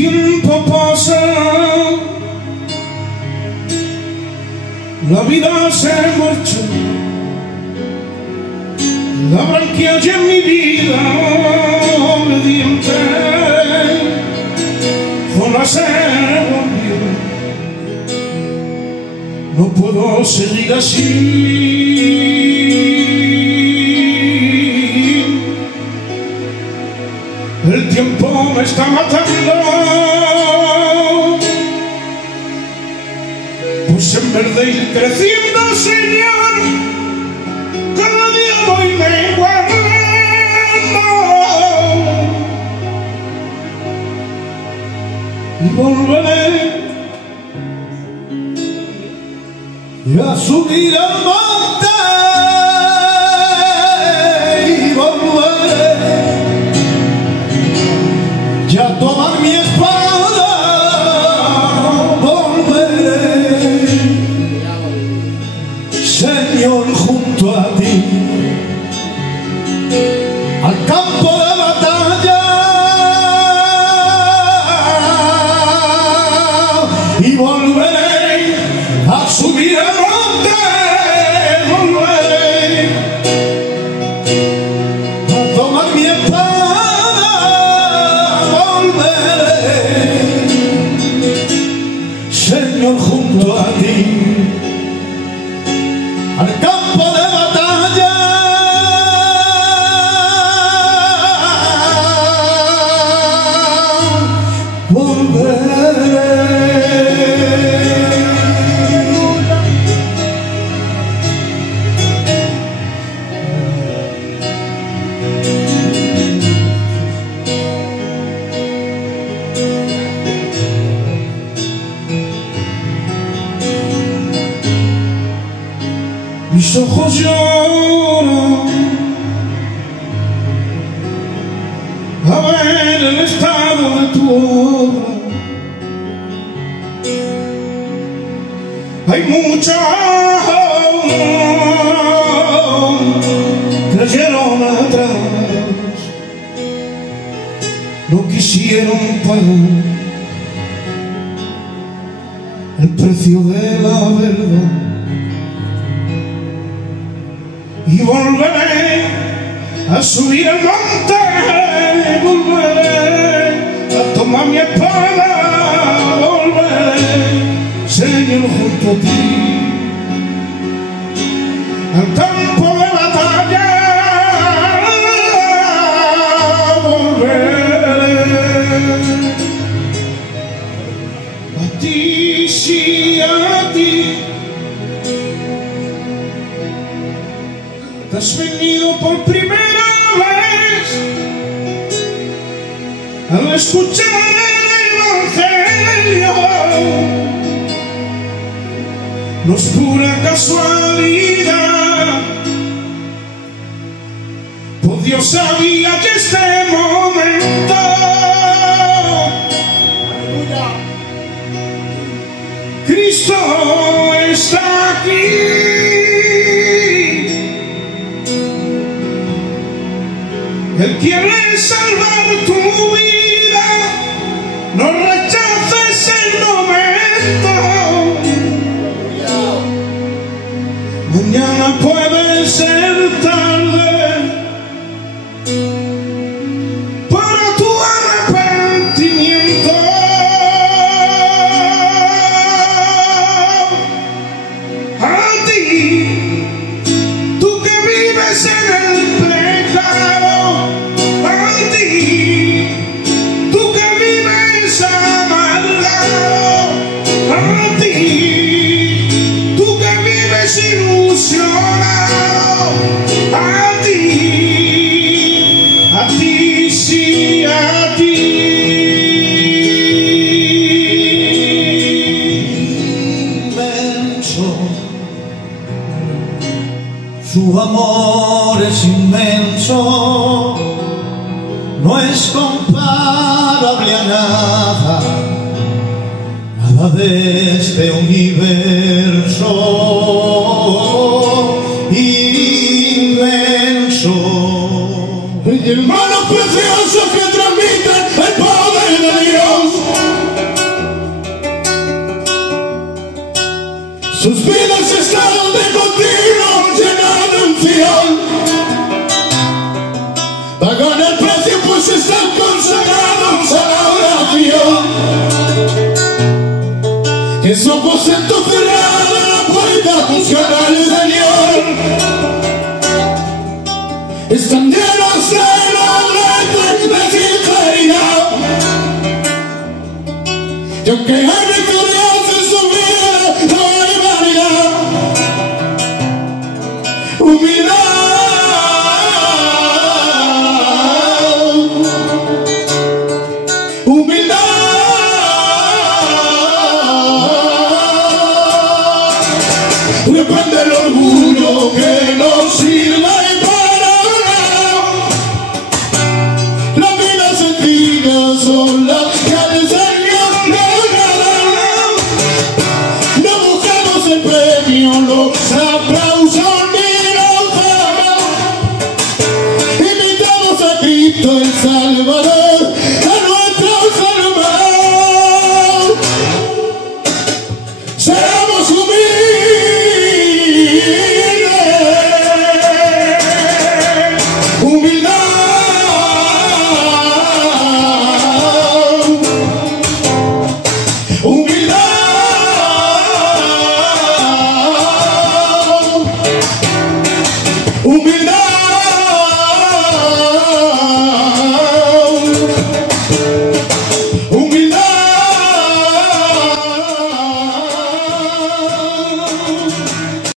tiempo pasa, la vida se marcha, la branquia en mi vida obediente sola se volvió. No puedo seguir así, el tiempo me está matando, pues en vez de ir creciendo, Señor, cada día voy menguando, y volveré a subir al monte, y volveré ya a tomar mi espada, volveré, Señor, junto a ti, al campo de batalla, y volveré a subir al monte, volveré a tomar mi espada, Señor, junto a ti, al campo de batalla, volveré. Mis ojos lloran a ver el estado de tu obra. Hay muchos que cayeron atrás, no quisieron pagar el precio de la verdad. Y volveré a subir al monte, volveré a tomar mi espada, volveré, Señor, junto a ti, al campo de batalla, volveré a ti, sí, a ti. Has venido por primera vez al escuchar el Evangelio. No es pura casualidad, pues Dios sabía que este momento Cristo está aquí. Él quiere salvar tu vida, no rechaces el momento. Mañana puede ser tarde para tu arrepentimiento. A ti, tú que vives en el pecado, tú que vives amargado, a ti, tú que vives ilusionado, a ti, sí, a ti. Inmenso, su amor es inmenso, no es comparable a nada de este universo inmenso. Hermanos preciosos que transmiten el poder de Dios. sueños están consagrados a la oración. Que su aposento cerrado en la puerta buscará al Señor. Están llenos de nobleza y sinceridad. Y aunque hay victorias en su vida, no hay vanidad. Humildad. Humildad. Reprende el orgullo que no sirva y para nada. Las vidas sencillas son las que al Señor nos regalan. No buscamos el premio, los aplausos ni la fama. Imitamos a Cristo el Salvador.